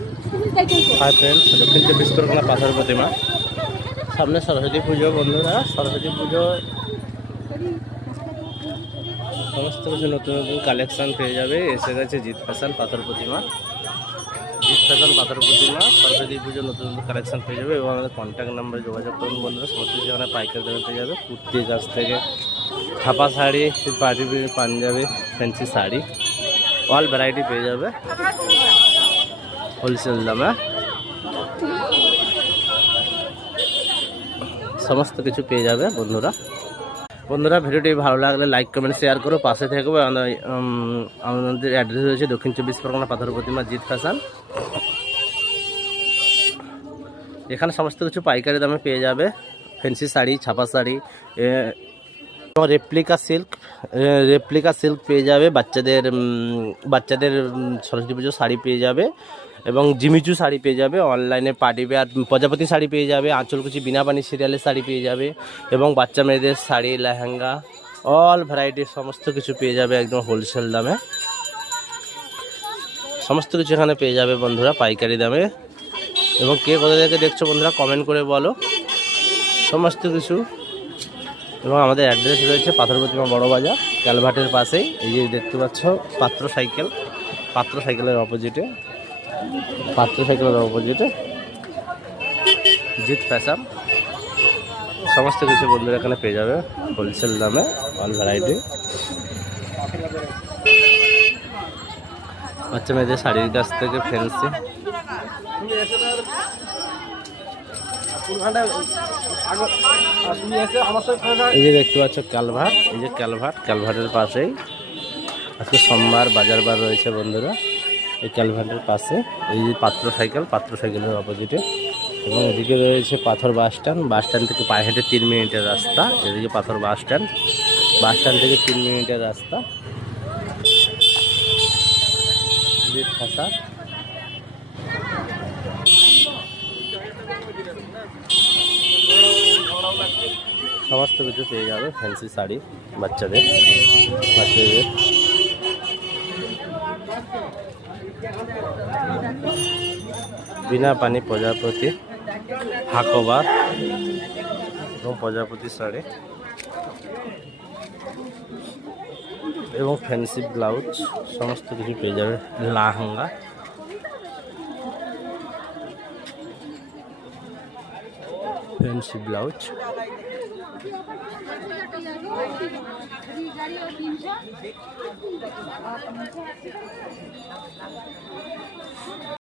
hi friends, दक्षिण चब्बिश परगना पाथर प्रतिमा सामने सरस्वती पुजो बंधुरा सरस्वती पुजो समस्त कुछ नतून नतून कलेक्शन पे जाए एसे गेছে জিৎ ফ্যাশন পাথর প্রতিমা सरस्वती पुजो नतून नतून कलेक्शन पे जाए और हमारे कन्टैक्ट नम्बर जोगाजोग करुन बंधुरा समस्त কিছু এখানে পাইকারি দামে পেয়ে যাবে কুর্তির কাছ থেকে ছাপা sari party Punjabi fancy sari all variety পেয়ে যাবে होलसेल दामे समस्त किछु पे जाबे बंधुरा भिडियोटी भालो लागले लाइक कमेंट शेयर करो पाशे थेको आमादेर एड्रेस रयेछे दक्षिण चब्बिश परगना पाथर प्रतिमा জিৎ फैशन एखाने समस्त किछु पाइकारी दामे पेये जाबे फैंसि शाड़ी छापा शाड़ी रेप्लिका सिल्क पेয়ে যাবে বাচ্চাদের সরস্বতী পুজো শাড়ি পেয়ে যাবে এবং জিমিচু শাড়ি পেয়ে যাবে অনলাইনে পার্টি ওয়্যার প্রজাপতি শাড়ি পেয়ে যাবে আঁচলকুচি বিনা পানি সিরিয়ালের শাড়ি পেয়ে যাবে এবং বাচ্চা মেয়েদের শাড়ি লেহেঙ্গা অল ভ্যারাইটির সমস্ত কিছু পেয়ে যাবে একদম হোলসেল দামে সমস্ত কিছু এখানে পেয়ে যাবে বন্ধুরা পাইকারি দামে এবং কে কোথা থেকে দেখছো বন্ধুরা কমেন্ট করে বলো সমস্ত কিছু এবং আমাদের অ্যাড্রেস রয়েছে পাথর প্রতিমা বড় বাজার ক্যালভার্টের পাশেই এই যে দেখতে পাচ্ছ পাত্র সাইকেলের অপোজিটে জিৎ ফ্যাশন সমস্ত কিছু বন্ধুরা এখানে পেয়ে যাবে হোলসেল দামে অল ভ্যারাইটি বাচ্চা মেয়েদের শাড়ির কাছ থেকে ফ্যান্সি এই যে দেখতে পাচ্ছ ক্যালভার্টের পাশেই আজকে সোমবার বাজার বার রয়েছে বন্ধুরা এই ক্যালভার্টের পাশে এই যে পাত্র সাইকেলের অপোজিটে এবং এদিকে রয়েছে পাথর বাস স্ট্যান্ড থেকে পায়ে হেঁটে 3 মিনিটের রাস্তা এদিকে পাথর বাস স্ট্যান্ড থেকে 3 মিনিটের রাস্তা समस्त किछु पे जाए फैंसि शाड़ी बाच्चादेर बिना पानी प्रजापति हाकोबार और प्रजापति शाड़ी एवं फैंसि ब्लाउज समस्त किछु पे जाए लेहेंगा फैंसि ब्लाउज